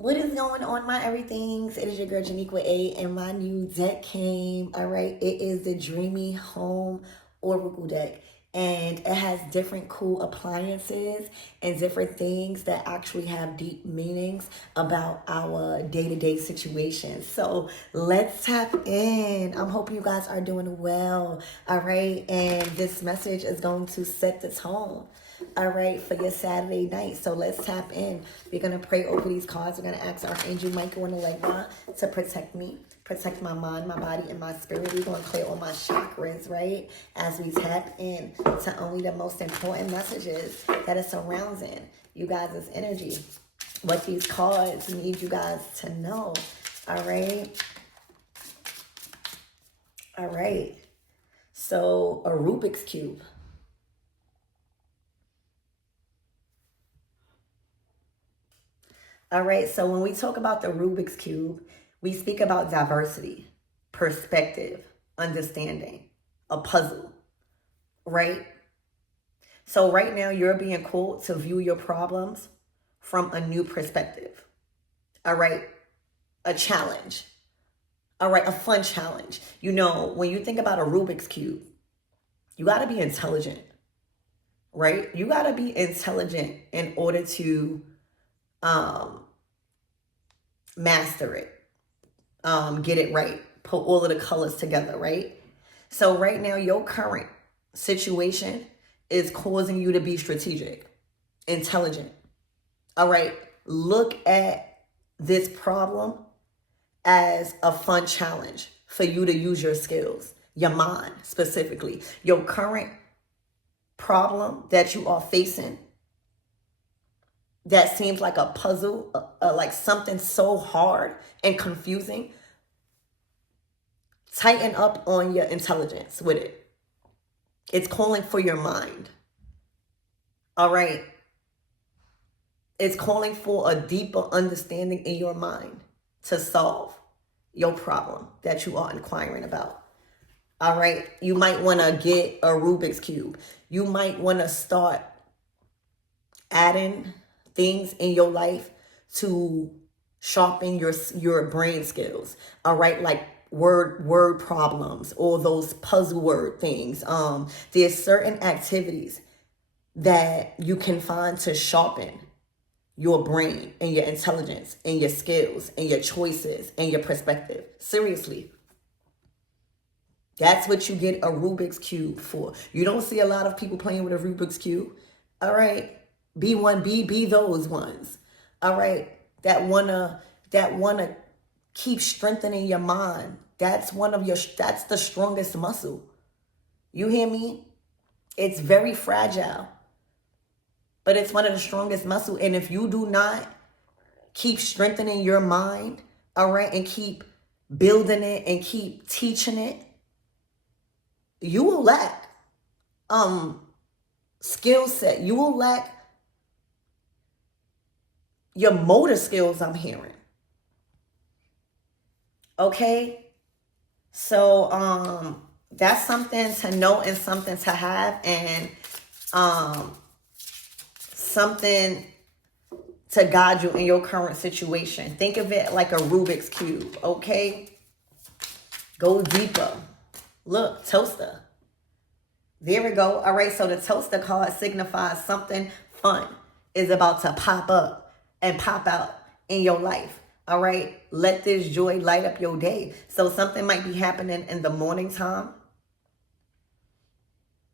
What is going on, my everythings? It is your girl Janiqua A, and my new deck came. All right, it is the Dreamy Home Oracle deck, and it has different cool appliances and different things that actually have deep meanings about our day-to-day situations. So let's tap in. I'm hoping you guys are doing well. All right, and this message is going to set the tone, all right, for your Saturday night. So let's tap in. We're going to pray over these cards. We're going to ask Archangel Michael and Allegra to protect me, protect my mind, my body, and my spirit. We're going to clear all my chakras, right, as we tap in to only the most important messages that are surrounding you guys' energy. What these cards need you guys to know, all right? All right. So a Rubik's Cube. All right, so when we talk about the Rubik's Cube, we speak about diversity, perspective, understanding, a puzzle, right? So right now you're being called to view your problems from a new perspective, all right? A challenge, all right? A fun challenge. You know, when you think about a Rubik's Cube, you got to be intelligent, right? You got to be intelligent in order to master it, get it right, put all of the colors together, right? So right now, your current situation is causing you to be strategic, intelligent. All right, look at this problem as a fun challenge for you to use your skills, your mind specifically. Your current problem that you are facing that seems like a puzzle, like something so hard and confusing, tighten up on your intelligence with it. It's calling for your mind. All right. It's calling for a deeper understanding in your mind to solve your problem that you are inquiring about. All right. You might want to get a Rubik's Cube. You might want to start adding things in your life to sharpen your brain skills. All right, like word problems or those puzzle word things. There's certain activities that you can find to sharpen your brain and your intelligence and your skills and your choices and your perspective. Seriously. That's what you get a Rubik's Cube for. You don't see a lot of people playing with a Rubik's Cube. All right. Be those ones. All right. That wanna keep strengthening your mind. That's that's the strongest muscle. You hear me? It's very fragile, but it's one of the strongest muscle. And if you do not keep strengthening your mind, all right, and keep building it and keep teaching it, you will lack skill set. You will lack your motor skills, I'm hearing. Okay? So that's something to know and something to have, and something to guide you in your current situation. Think of it like a Rubik's Cube, okay? Go deeper. Look, toaster. There we go. All right, so the toaster card signifies something fun is about to pop up and pop out in your life. All right, let this joy light up your day. So something might be happening in the morning time.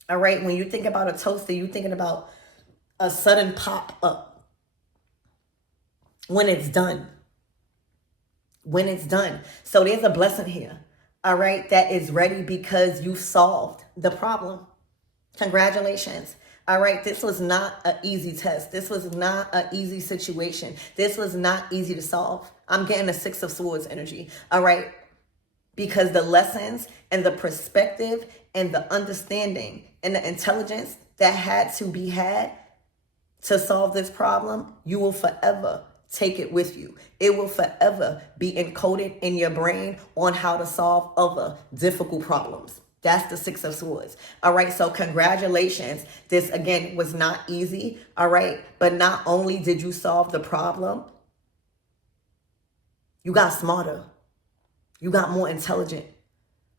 All right, when you think about a toaster, you're thinking about a sudden pop up when it's done. When it's done. So there's a blessing here, all right, that is ready because you solved the problem. Congratulations. All right, this was not an easy test. This was not an easy situation. This was not easy to solve. I'm getting a Six of Swords energy, all right? Because the lessons and the perspective and the understanding and the intelligence that had to be had to solve this problem, you will forever take it with you. It will forever be encoded in your brain on how to solve other difficult problems. That's the Six of Swords. All right, so congratulations. This, again, was not easy, all right? But not only did you solve the problem, You got smarter. You got more intelligent.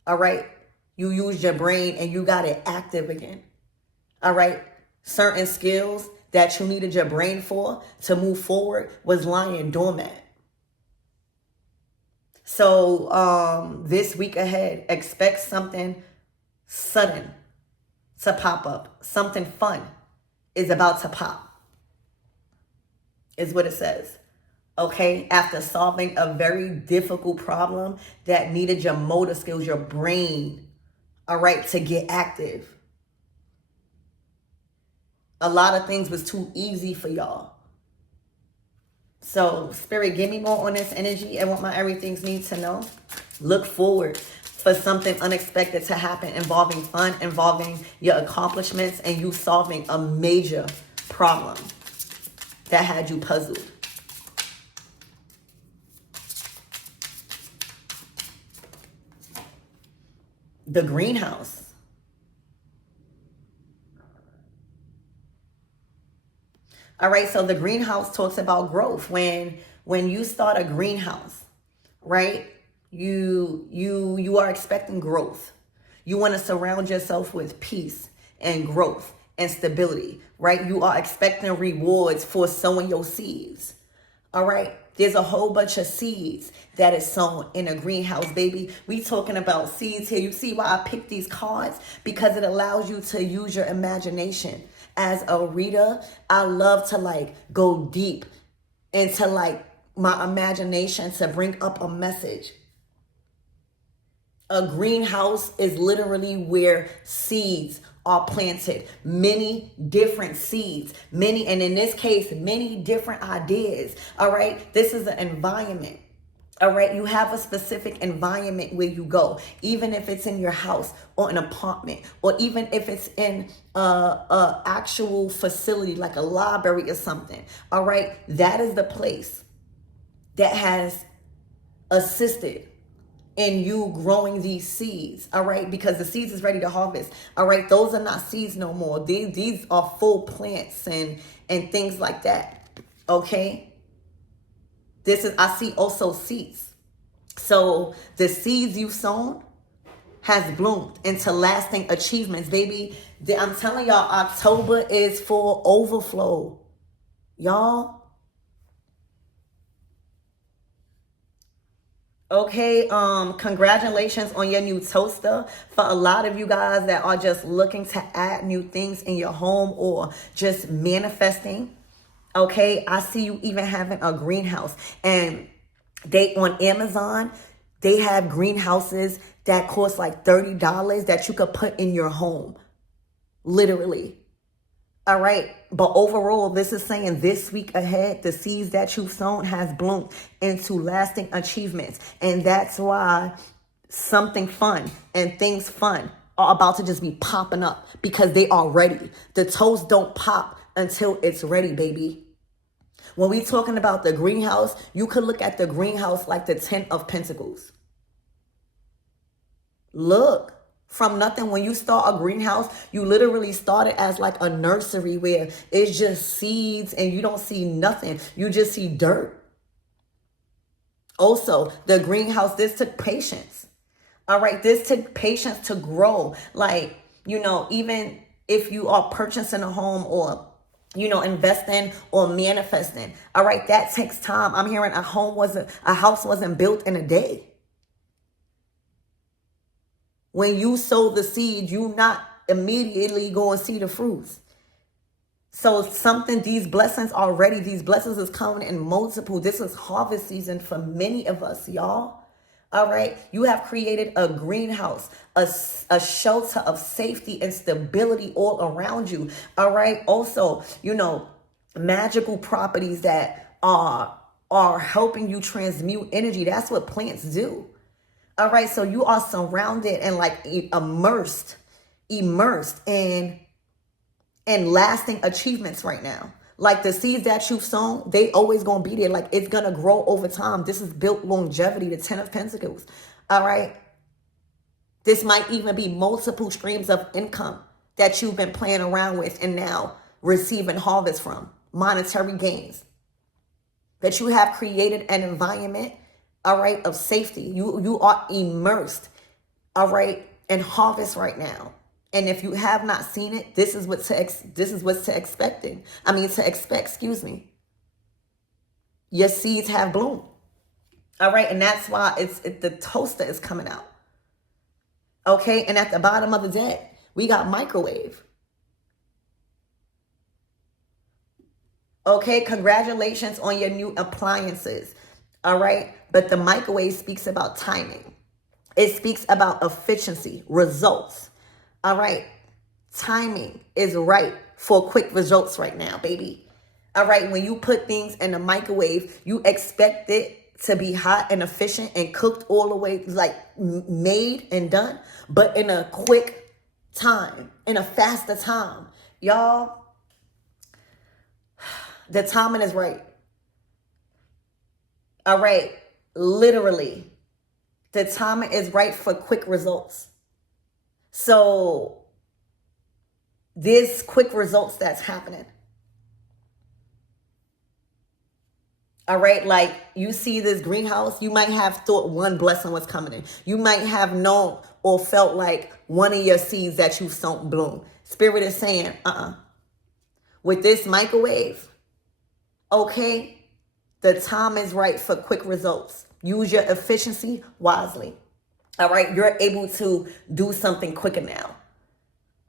All right? You used your brain and you got it active again. All right? Certain skills that you needed your brain for to move forward was lying dormant. So this week ahead, expect something sudden to pop up. Something fun is about to pop, is what it says. Okay, after solving a very difficult problem that needed your motor skills, your brain, all right, to get active. A lot of things was too easy for y'all. So, Spirit, give me more on this energy and what my everythings need to know. Look forward for something unexpected to happen involving fun, involving your accomplishments, and you solving a major problem that had you puzzled. The greenhouse. All right, so the greenhouse talks about growth. When you start a greenhouse, right? You are expecting growth. You want to surround yourself with peace and growth and stability, right? You are expecting rewards for sowing your seeds. All right. There's a whole bunch of seeds that is sown in a greenhouse, baby. We talking about seeds here. You see why I picked these cards? Because it allows you to use your imagination. As a reader, I love to like go deep into like my imagination to bring up a message. A greenhouse is literally where seeds are planted. Many different seeds, and in this case, many different ideas. All right. This is an environment. All right. You have a specific environment where you go, even if it's in your house or an apartment, or even if it's in a actual facility like a library or something. All right. That is the place that has assisted in you growing these seeds, all right? Because the seeds is ready to harvest, all right? Those are not seeds no more. These are full plants and things like that, okay? I see also seeds. So the seeds you've sown has bloomed into lasting achievements, baby. I'm telling y'all, October is for overflow, y'all. Okay, congratulations on your new toaster. For a lot of you guys that are just looking to add new things in your home or just manifesting, okay, I see you even having a greenhouse. And they on Amazon, they have greenhouses that cost like $30 that you could put in your home, literally. All right. But overall, this is saying this week ahead, the seeds that you've sown has bloomed into lasting achievements. And that's why something fun and things fun are about to just be popping up because they are ready. The toast don't pop until it's ready, baby. When we talking about the greenhouse, you could look at the greenhouse like the 10 of Pentacles. Look. From nothing, when you start a greenhouse, you literally started as like a nursery where it's just seeds and you don't see nothing. You just see dirt. Also, the greenhouse, this took patience. All right, this took patience to grow. Like, you know, even if you are purchasing a home or, you know, investing or manifesting. All right, that takes time. I'm hearing a house wasn't built in a day. When you sow the seed, you not immediately go and see the fruits. So these blessings are ready. These blessings is coming in multiple. This is harvest season for many of us, y'all. All right. You have created a greenhouse, a shelter of safety and stability all around you. All right. Also, you know, magical properties that are helping you transmute energy. That's what plants do. All right, so you are surrounded and like immersed in lasting achievements right now. Like the seeds that you've sown, they always gonna be there. Like it's gonna grow over time. This is built longevity, the 10 of Pentacles. All right. This might even be multiple streams of income that you've been playing around with and now receiving harvest from, monetary gains. That you have created an environment all right, of safety. You are immersed, all right, in harvest right now. And if you have not seen it, this is what's to expect, excuse me. Your seeds have bloomed. All right, and that's why the toaster is coming out. Okay, and at the bottom of the deck, we got microwave. Okay, congratulations on your new appliances. All right, but the microwave speaks about timing. It speaks about efficiency, results. All right, timing is right for quick results right now, baby. All right, when you put things in the microwave, you expect it to be hot and efficient and cooked all the way, like made and done, but in a quick time, in a faster time. Y'all, the timing is right. All right, literally, the timing is right for quick results. So there's quick results that's happening. All right, like you see this greenhouse, you might have thought one blessing was coming in. You might have known or felt like one of your seeds that you've sown bloom. Spirit is saying, with this microwave, okay, the time is right for quick results. Use your efficiency wisely. All right, you're able to do something quicker now.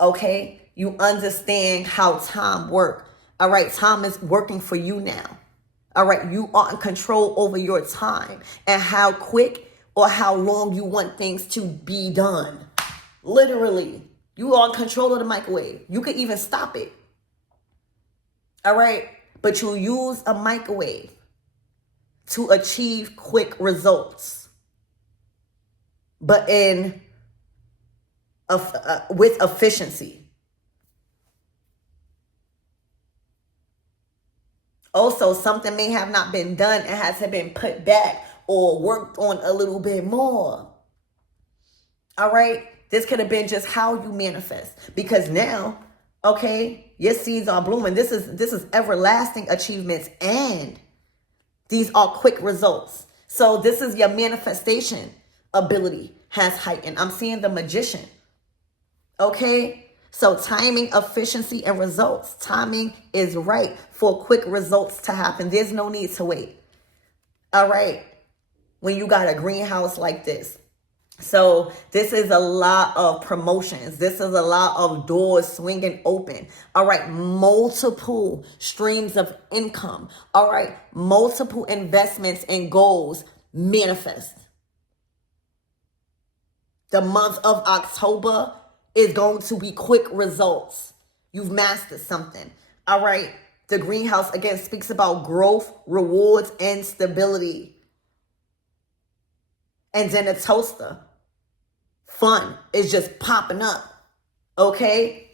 Okay, you understand how time works. All right, time is working for you now. All right, you are in control over your time and how quick or how long you want things to be done. Literally, you are in control of the microwave. You could even stop it. All right, but you use a microwave to achieve quick results, but with efficiency. Also, something may have not been done and has been put back or worked on a little bit more. All right, this could have been just how you manifest, because now, okay, your seeds are blooming. This is everlasting achievements, and these are quick results. So this is your manifestation ability has heightened. I'm seeing the magician. Okay, so timing, efficiency, and results. Timing is right for quick results to happen. There's no need to wait. All right, when you got a greenhouse like this. So this is a lot of promotions. This is a lot of doors swinging open. All right, multiple streams of income. All right, multiple investments and goals manifest. The month of October is going to be quick results. You've mastered something. All right, the greenhouse again speaks about growth, rewards, and stability. And then the toaster, fun is just popping up. Okay,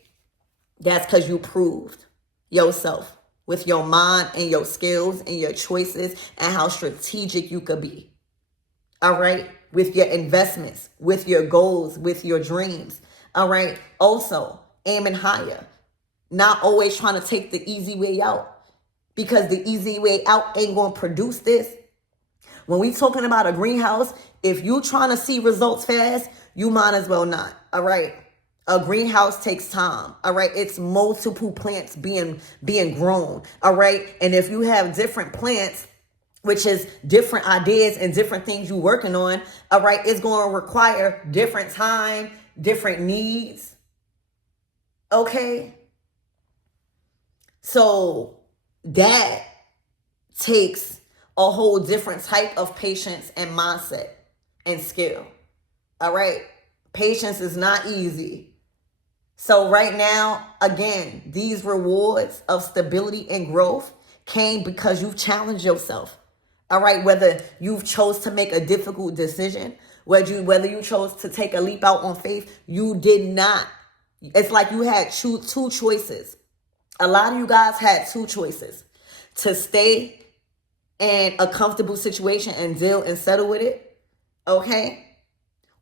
that's because you proved yourself with your mind and your skills and your choices and how strategic you could be. All right, with your investments, with your goals, with your dreams. All right, also aiming higher, not always trying to take the easy way out, because the easy way out ain't going to produce this. When we talking about a greenhouse, if you trying to see results fast, you might as well not. All right. A greenhouse takes time. All right. It's multiple plants being grown. All right. And if you have different plants, which is different ideas and different things you're working on, all right, it's going to require different time, different needs. Okay. So that takes a whole different type of patience and mindset and skill. All right. Patience is not easy. So right now, again, these rewards of stability and growth came because you've challenged yourself. All right. Whether you've chose to make a difficult decision, whether you chose to take a leap out on faith, you did not. It's like you had two choices. A lot of you guys had two choices: to stay in a comfortable situation and deal and settle with it, okay?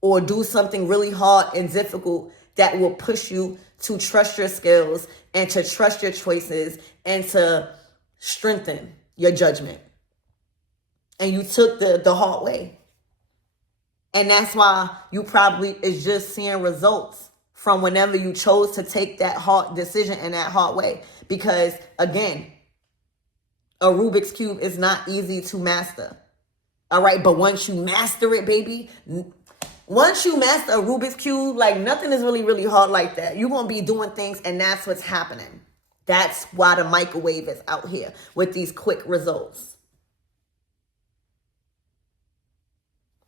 Or do something really hard and difficult that will push you to trust your skills and to trust your choices and to strengthen your judgment. and you took the hard way. And that's why you probably is just seeing results from whenever you chose to take that hard decision in that hard way. Because again, a Rubik's Cube is not easy to master. All right, but once you master it, baby, once you master a Rubik's Cube, like nothing is really, really hard like that. You're going to be doing things and that's what's happening. That's why the microwave is out here with these quick results.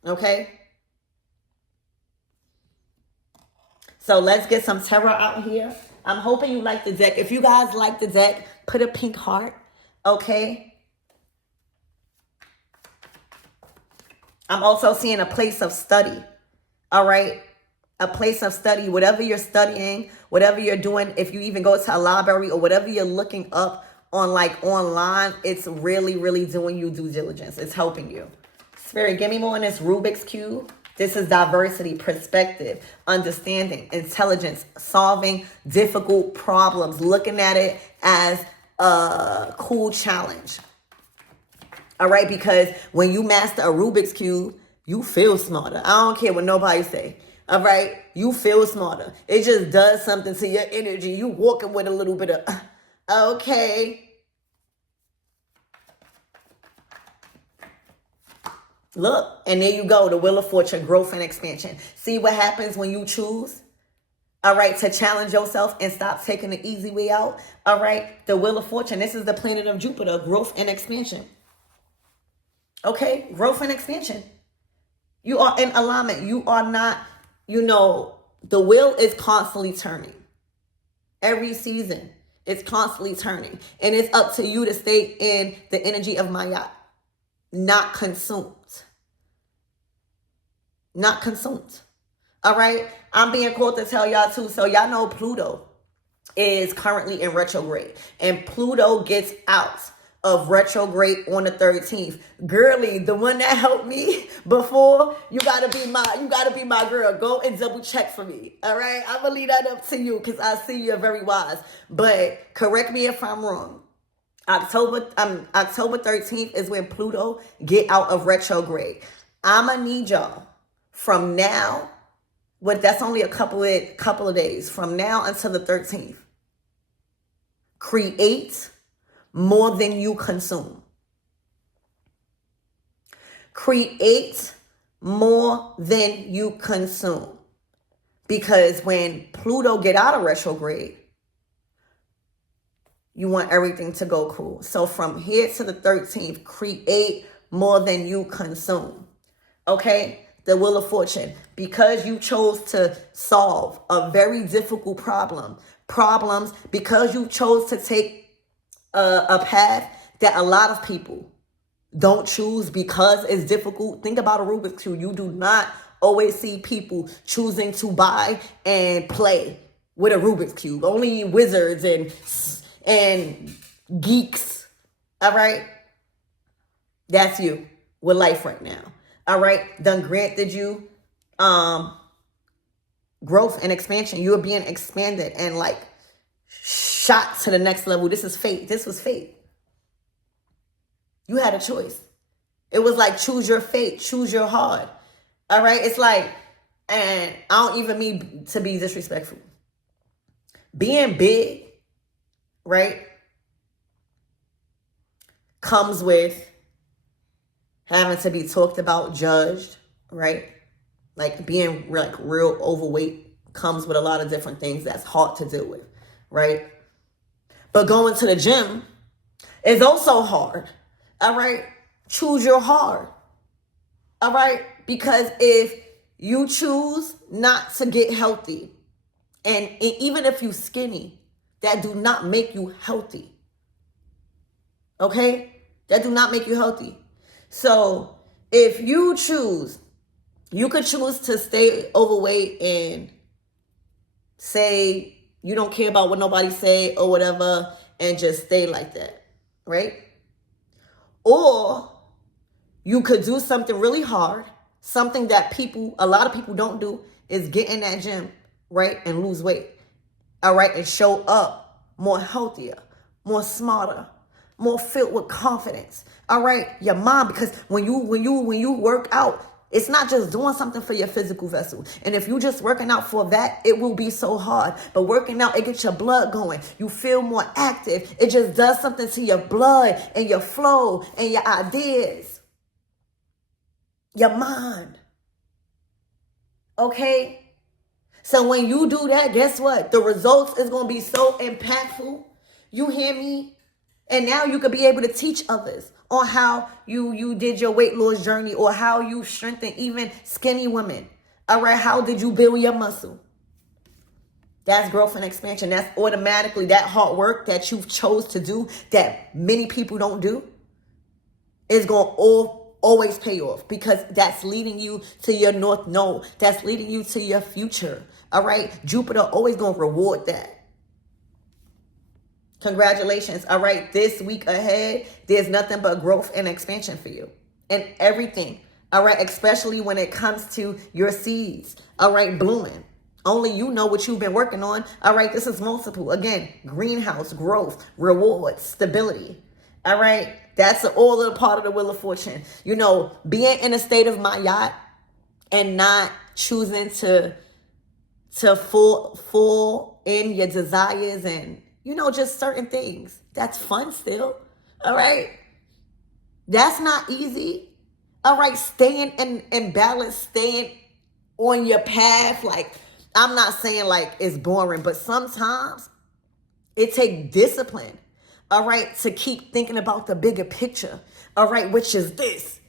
Okay? So let's get some tarot out here. I'm hoping you like the deck. If you guys like the deck, put a pink heart. Okay? I'm also seeing a place of study. All right? A place of study. Whatever you're studying, whatever you're doing, if you even go to a library or whatever you're looking up on like online, it's really, really doing you due diligence. It's helping you. Spirit, give me more on this Rubik's Cube. This is diversity, perspective, understanding, intelligence, solving difficult problems, looking at it as a cool challenge. All right, because when you master a Rubik's Cube, you feel smarter. I don't care what nobody say. All right, you feel smarter. It just does something to your energy. You walking with a little bit of, okay. Look, and there you go, the Wheel of Fortune, growth and expansion. See what happens when you choose, all right, to challenge yourself and stop taking the easy way out, all right? The Wheel of Fortune, this is the planet of Jupiter, growth and expansion. Okay, growth and expansion. You are in alignment. You are not, the wheel is constantly turning. Every season, it's constantly turning. And it's up to you to stay in the energy of Maya, not consumed. Not consumed. All right? I'm being called to tell y'all too. So y'all know Pluto is currently in retrograde. And Pluto gets out of retrograde on the 13th. Girly, the one that helped me before, you gotta be my girl. Go and double check for me. All right? I'm gonna leave that up to you because I see you're very wise. But correct me if I'm wrong. October 13th is when Pluto get out of retrograde. I'ma need y'all from now, that's only a couple of days, from now until the 13th. Create more than you consume. Create more than you consume. Because when Pluto get out of retrograde, you want everything to go cool. So from here to the 13th, create more than you consume. Okay? The Wheel of Fortune. Because you chose to solve a very difficult problems, because you chose to take a path that a lot of people don't choose because it's difficult. Think about a Rubik's Cube. You do not always see people choosing to buy and play with a Rubik's Cube. Only wizards and geeks. All right? That's you with life right now. All right? Done granted you growth and expansion. You're being expanded and like shot to the next level. This is fate. This was fate. You had a choice. It was like choose your fate, choose your heart. All right? It's like, and I don't even mean to be disrespectful. Being big, right, comes with having to be talked about, judged, right? Like being like real overweight comes with a lot of different things that's hard to deal with, right? But going to the gym is also hard, all right? Choose your heart, all right? Because if you choose not to get healthy, and even if you skinny, that do not make you healthy, okay? That do not make you healthy. So if you choose, you could choose to stay overweight and say you don't care about what nobody say or whatever and just stay like that, right? Or you could do something really hard, something that a lot of people don't do, is get in that gym, right, and lose weight, all right, and show up more healthier, more smarter, more filled with confidence. All right, your mind, because when you work out, it's not just doing something for your physical vessel. And if you just working out for that, it will be so hard. But working out, it gets your blood going. You feel more active. It just does something to your blood and your flow and your ideas, your mind. Okay? So when you do that, guess what? The results is going to be so impactful. You hear me? And now you could be able to teach others on how you did your weight loss journey, or how you strengthened even skinny women. All right, how did you build your muscle? That's growth and expansion. That's automatically that hard work that you've chose to do that many people don't do is going to always pay off, because that's leading you to your North Node. That's leading you to your future. All right, Jupiter always going to reward that. Congratulations. All right. This week ahead, there's nothing but growth and expansion for you and everything. All right. Especially when it comes to your seeds. All right. Blooming. Only you know what you've been working on. All right. This is multiple. Again, greenhouse, growth, rewards, stability. All right. That's all of the part of the Wheel of Fortune. You know, being in a state of Mayat and not choosing to fall in your desires and, you know, just certain things. That's fun still. All right. That's not easy. All right. Staying in balance, staying on your path. Like, I'm not saying like it's boring, but sometimes it takes discipline. All right. To keep thinking about the bigger picture. All right. Which is this.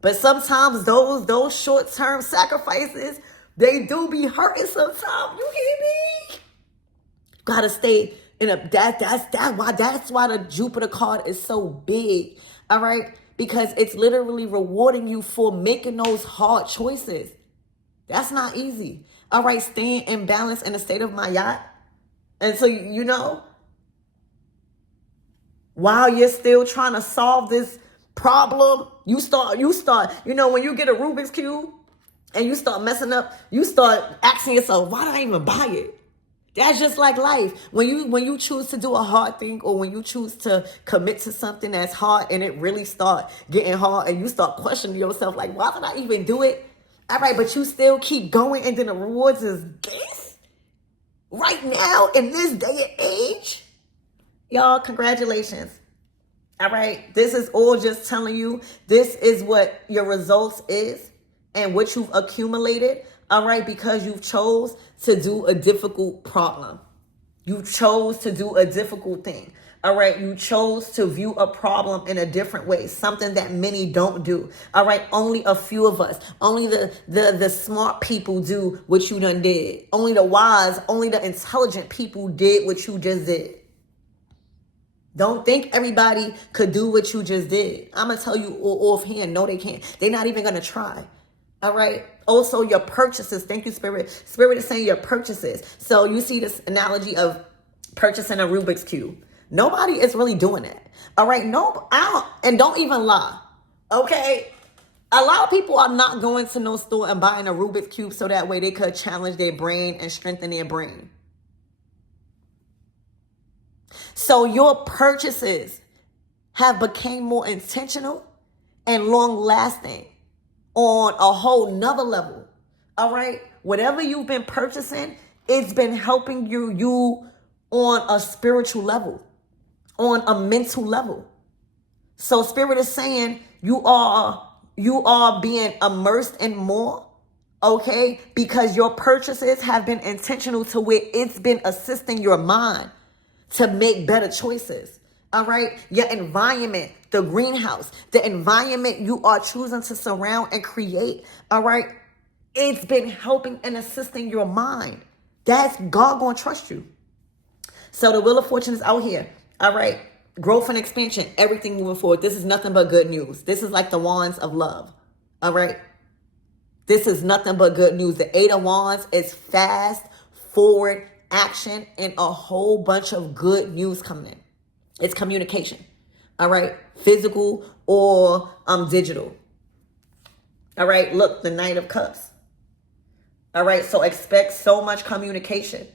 But sometimes those short-term sacrifices, they do be hurting sometimes. You hear me? Gotta stay in a that's why the Jupiter card is so big. All right, because it's literally rewarding you for making those hard choices. That's not easy. All right, staying in balance in a state of Mayat. And so, you know, while you're still trying to solve this problem, you start, you know, when you get a Rubik's Cube and you start messing up, you start asking yourself, why did I even buy it? That's just like life. When you choose to do a hard thing, or when you choose to commit to something that's hard and it really start getting hard and you start questioning yourself, like, why did I even do it? All right, but you still keep going, and then the rewards is this? Right now, in this day and age? Y'all, congratulations. All right, this is all just telling you this is what your results is and what you've accumulated. All right, because you chose to do a difficult problem. You chose to do a difficult thing. All right, you chose to view a problem in a different way, something that many don't do. All right, only a few of us, only the smart people do what you done did. Only the wise, only the intelligent people did what you just did. Don't think everybody could do what you just did. I'm going to tell you offhand, no, they can't. They're not even going to try. All right. Also, your purchases. Thank you, Spirit. Spirit is saying your purchases. So you see this analogy of purchasing a Rubik's Cube. Nobody is really doing that. All right. No, and don't even lie. Okay. A lot of people are not going to no store and buying a Rubik's Cube so that way they could challenge their brain and strengthen their brain. So your purchases have become more intentional and long lasting on a whole nother level. All right. Whatever you've been purchasing, it's been helping you on a spiritual level, on a mental level. So Spirit is saying you are being immersed in more. Okay. Because your purchases have been intentional to where it's been assisting your mind to make better choices. All right. Your environment, the greenhouse, the environment you are choosing to surround and create. All right. It's been helping and assisting your mind. That's God going to trust you. So the Wheel of Fortune is out here. All right. Growth and expansion, everything moving forward. This is nothing but good news. This is like the wands of love. All right. This is nothing but good news. The 8 of Wands is fast forward action and a whole bunch of good news coming in. It's communication. All right. Physical or digital. All right. Look, the Knight of Cups. All right. So expect so much communication.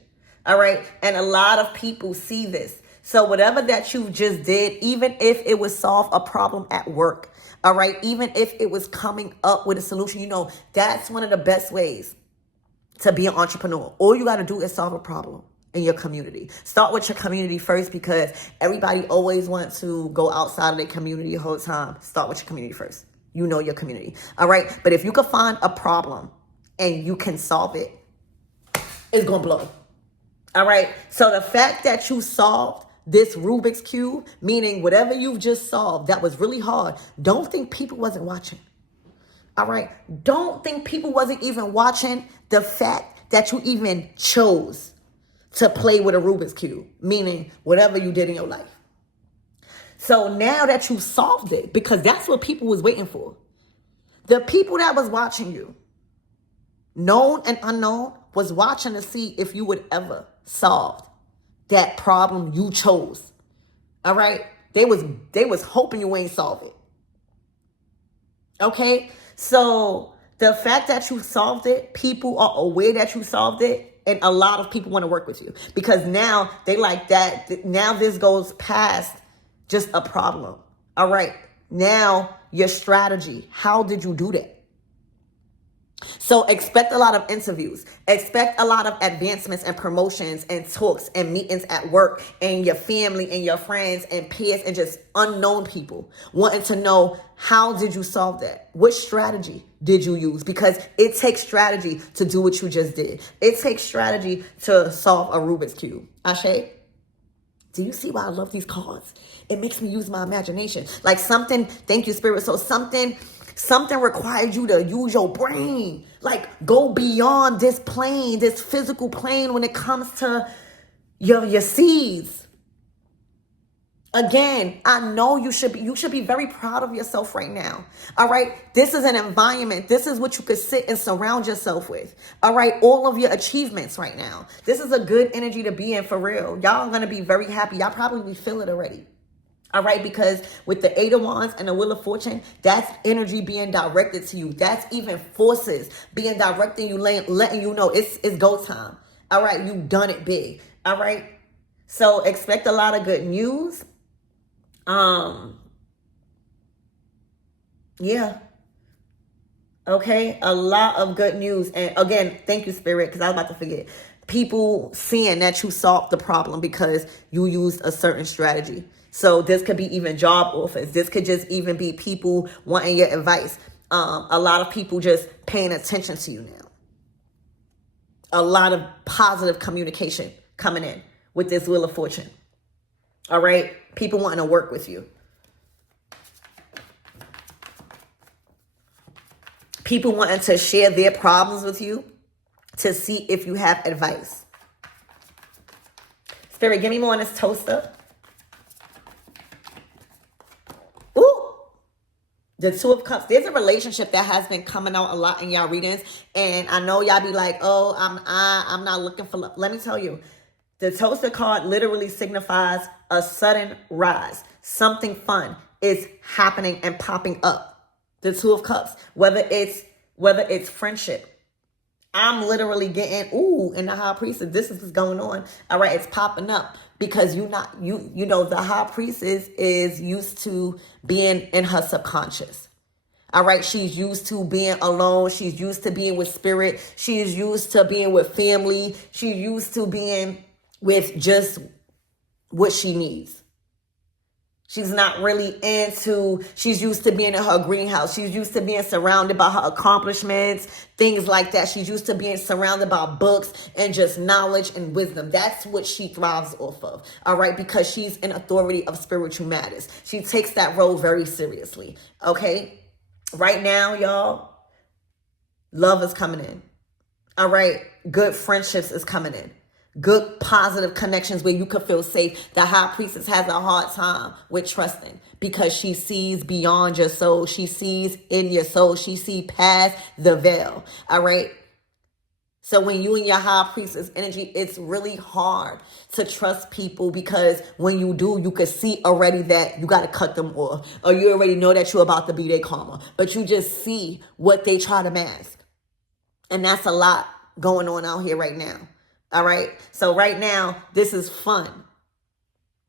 All right. And a lot of people see this. So whatever that you just did, even if it was solve a problem at work, all right, even if it was coming up with a solution, you know, that's one of the best ways to be an entrepreneur. All you got to do is solve a problem in your community. Start with your community first, because everybody always wants to go outside of their community the whole time. Start with your community first. You know your community. All right. But if you can find a problem and you can solve it, it's going to blow. All right. So the fact that you solved this Rubik's Cube, meaning whatever you've just solved that was really hard, don't think people wasn't watching. All right. Don't think people wasn't even watching the fact that you even chose to play with a Rubik's Cube, meaning whatever you did in your life. So now that you solved it, because that's what people was waiting for. The people that was watching you, known and unknown, was watching to see if you would ever solve that problem you chose. All right? They was hoping you ain't solve it. Okay? So the fact that you solved it, people are aware that you solved it, and a lot of people want to work with you, because now they like that. Now this goes past just a problem. All right. Now your strategy. How did you do that? So expect a lot of interviews, expect a lot of advancements and promotions and talks and meetings at work, and your family and your friends and peers and just unknown people wanting to know, how did you solve that? What strategy did you use? Because it takes strategy to do what you just did. It takes strategy to solve a Rubik's Cube. Ashe? Do you see why I love these cards? It makes me use my imagination. Like something, thank you, Spirit. So something requires you to use your brain. Like go beyond this plane, this physical plane, when it comes to your seeds. Again, I know you should be very proud of yourself right now. All right. This is an environment. This is what you could sit and surround yourself with. All right. All of your achievements right now. This is a good energy to be in, for real. Y'all are going to be very happy. Y'all probably feel it already. All right. Because with the 8 of Wands and the Wheel of Fortune, that's energy being directed to you. That's even forces being directing you, letting you know it's go time. All right. You've done it big. All right. So expect a lot of good news. Yeah. Okay. A lot of good news. And again, thank you, Spirit, because I was about to forget. People seeing that you solved the problem because you used a certain strategy. So this could be even job offers. This could just even be people wanting your advice. A lot of people just paying attention to you now. A lot of positive communication coming in with this Wheel of Fortune. All right. People wanting to work with you. People wanting to share their problems with you to see if you have advice. Spirit, give me more on this toaster. Ooh. The 2 of Cups. There's a relationship that has been coming out a lot in y'all readings. And I know y'all be like, oh, I'm not looking for love. Let me tell you. The toaster card literally signifies a sudden rise. Something fun is happening and popping up. The 2 of Cups, whether it's friendship. I'm literally getting, in the High Priestess, this is what's going on. All right, it's popping up because you know, the High Priestess is used to being in her subconscious. All right, she's used to being alone. She's used to being with spirit. She's used to being with family. She's used to being with just what she needs. She's not really she's used to being in her greenhouse. She's used to being surrounded by her accomplishments, things like that. She's used to being surrounded by books and just knowledge and wisdom. That's what she thrives off of. All right, because she's an authority of spiritual matters. She takes that role very seriously. Okay, right now, y'all, love is coming in. All right, good friendships is coming in. Good positive connections where you could feel safe. The High Priestess has a hard time with trusting because she sees beyond your soul. She sees in your soul. She sees past the veil. All right. So when you and your High Priestess energy, it's really hard to trust people because when you do, you can see already that you got to cut them off, or you already know that you're about to be their karma, but you just see what they try to mask. And that's a lot going on out here right now. All right. So right now, this is fun.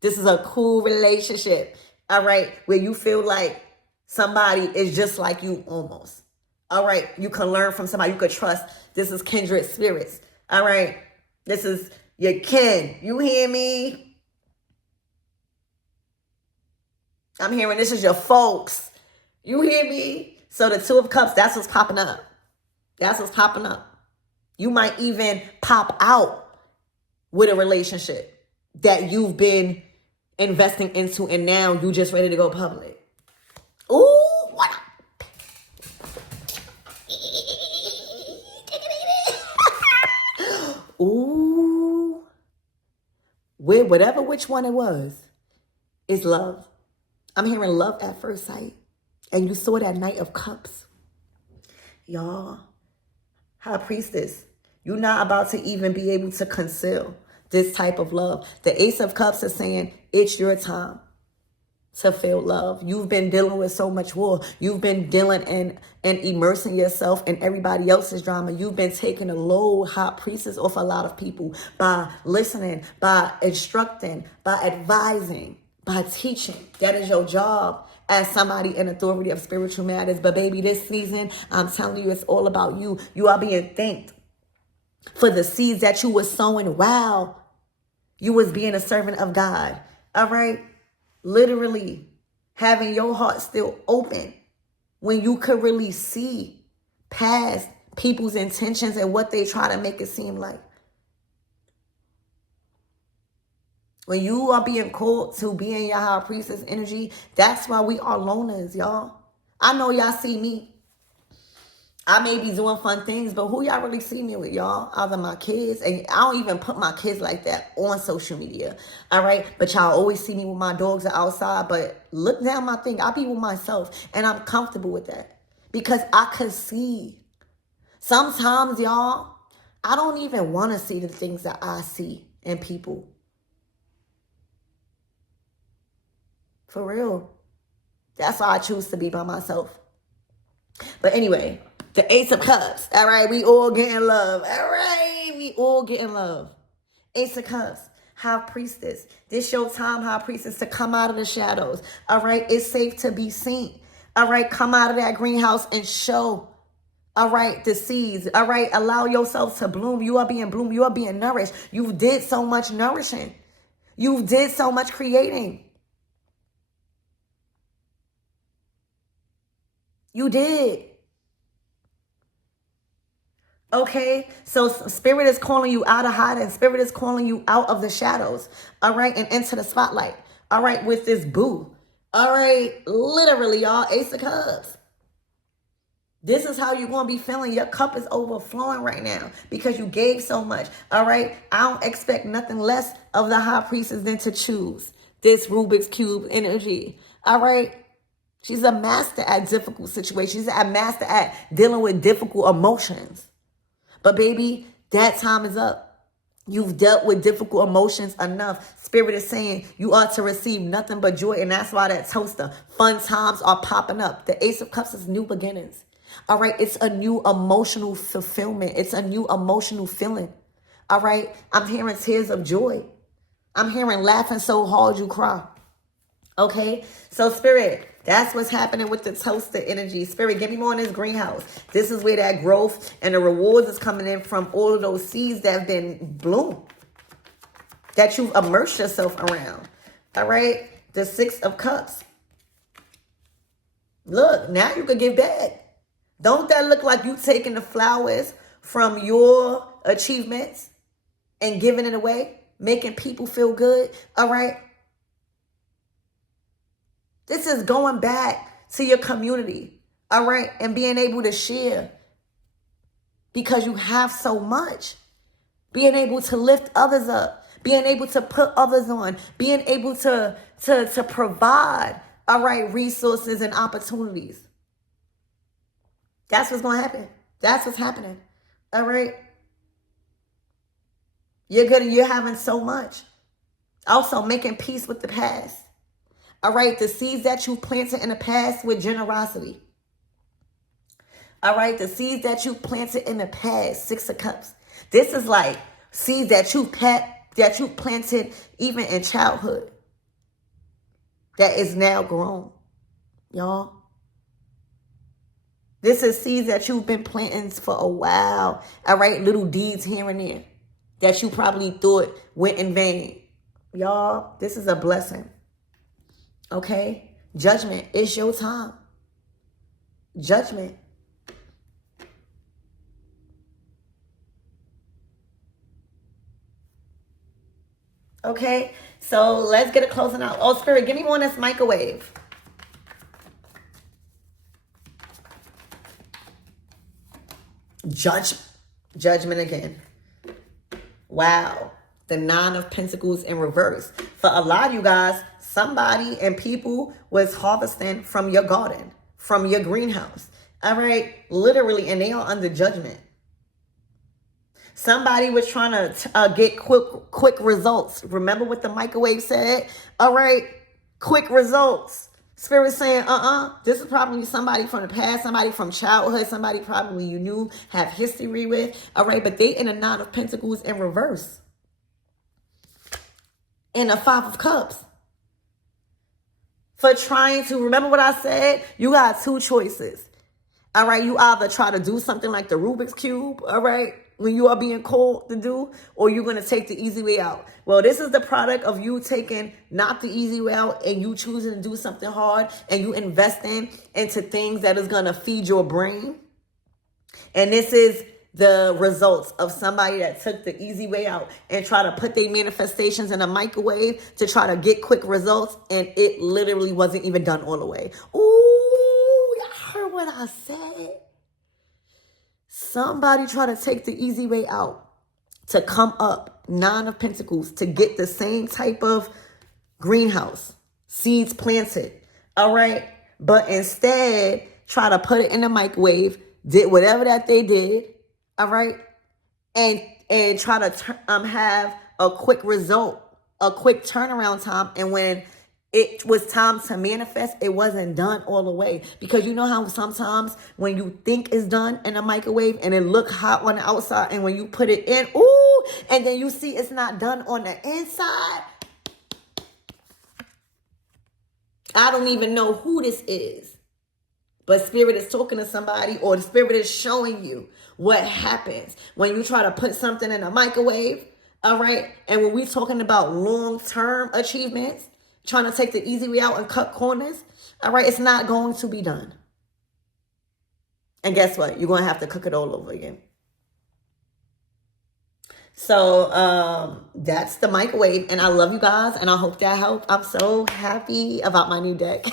This is a cool relationship, all right, where you feel like somebody is just like you almost. All right, you can learn from somebody you could trust. This is kindred spirits. All right, this is your kin. You hear me? I'm hearing this is your folks. You hear me? So the Two of Cups, that's what's popping up. That's what's popping up. You might even pop out with a relationship that you've been investing into and now you just ready to go public. Ooh, what? Ooh. Whatever which one it was, is love. I'm hearing love at first sight. And you saw that Knight of Cups. Y'all, High Priestess, you're not about to even be able to conceal this type of love. The Ace of Cups is saying it's your time to feel love. You've been dealing with so much war. You've been dealing and immersing yourself in everybody else's drama. You've been taking a load, High Priestess, off a lot of people by listening, by instructing, by advising, by teaching. That is your job as somebody in authority of spiritual matters. But baby, this season, I'm telling you, it's all about you. You are being thanked for the seeds that you were sowing while you was being a servant of God. All right? Literally having your heart still open when you could really see past people's intentions and what they try to make it seem like. When you are being called to be in your High Priestess energy, that's why we are loners, y'all. I know y'all see me. I may be doing fun things, but who y'all really see me with, y'all? Other my kids. And I don't even put my kids like that on social media. All right? But y'all always see me with my dogs outside. But look down my thing. I be with myself. And I'm comfortable with that. Because I can see. Sometimes, y'all, I don't even want to see the things that I see in people. For real. That's why I choose to be by myself. But anyway, the Ace of Cups. All right, we all getting love. All right, we all getting love. Ace of Cups. High Priestess. This your time, High Priestess, to come out of the shadows. All right, it's safe to be seen. All right, come out of that greenhouse and show. All right, the seeds. All right, allow yourself to bloom. You are being bloomed. You are being nourished. You did so much nourishing. You did so much creating. You did. Okay, so Spirit is calling you out of hiding. Spirit is calling you out of the shadows. All right, and into the spotlight. All right, with this boo. All right, literally, y'all, Ace of Cups. This is how you're going to be feeling. Your cup is overflowing right now because you gave so much. All right, I don't expect nothing less of the High Priestess than to choose this Rubik's Cube energy. All right. She's a master at difficult situations. She's a master at dealing with difficult emotions. But baby, that time is up. You've dealt with difficult emotions enough. Spirit is saying you are to receive nothing but joy. And that's why that toaster, fun times are popping up. The Ace of Cups is new beginnings. All right, it's a new emotional fulfillment. It's a new emotional feeling. All right, I'm hearing tears of joy. I'm hearing laughing so hard you cry. Okay, so Spirit, that's what's happening with the toaster energy. Spirit, give me more in this greenhouse. This is where that growth and the rewards is coming in from all of those seeds that have been bloomed, that you've immersed yourself around. All right, the Six of Cups. Look, now you can give back. Don't that look like you taking the flowers from your achievements and giving it away, making people feel good? All right. This is going back to your community, all right, and being able to share because you have so much. Being able to lift others up, being able to put others on, being able to provide, all right, resources and opportunities. That's what's going to happen. That's what's happening, all right? You're having so much. Also, making peace with the past. All right, the seeds that you planted in the past with generosity. All right, the seeds that you planted in the past, Six of Cups. This is like seeds that you planted even in childhood. that is now grown, y'all. This is seeds that you've been planting for a while. All right, little deeds here and there that you probably thought went in vain. Y'all, this is a blessing. Okay? Judgment, it's your time. Judgment. Okay? So let's get a closing out. Oh, Spirit, give me one that's microwave. Judgment again. Wow. The 9 of Pentacles in reverse. For a lot of you guys, somebody and people was harvesting from your garden, from your greenhouse. All right? Literally, and they are under judgment. Somebody was trying to get quick results. Remember what the microwave said? All right? Quick results. Spirit saying, this is probably somebody from the past, somebody from childhood, somebody probably you knew, have history with. All right, but they in a 9 of Pentacles in reverse. In a 5 of Cups. For trying to, remember what I said? You got 2 choices. All right, you either try to do something like the Rubik's Cube, all right, when you are being called to do, or you're going to take the easy way out. Well, this is the product of you taking not the easy way out and you choosing to do something hard and you investing into things that is going to feed your brain. And this is the results of somebody that took the easy way out and try to put their manifestations in a microwave to try to get quick results, and it literally wasn't even done all the way. Ooh, y'all heard what I said? Somebody try to take the easy way out to come up, 9 of Pentacles, to get the same type of greenhouse, seeds planted, all right? But instead, try to put it in the microwave, did whatever that they did, all right? And try to have a quick result, a quick turnaround time. And when it was time to manifest, it wasn't done all the way. Because you know how sometimes when you think it's done in a microwave and it look hot on the outside, and when you put it in, ooh, and then you see it's not done on the inside. I don't even know who this is. But Spirit is talking to somebody, or the Spirit is showing you what happens when you try to put something in a microwave, all right? And when we're talking about long-term achievements, trying to take the easy way out and cut corners, all right, it's not going to be done. And guess what? You're going to have to cook it all over again. So that's the microwave. And I love you guys, and I hope that helped. I'm so happy about my new deck.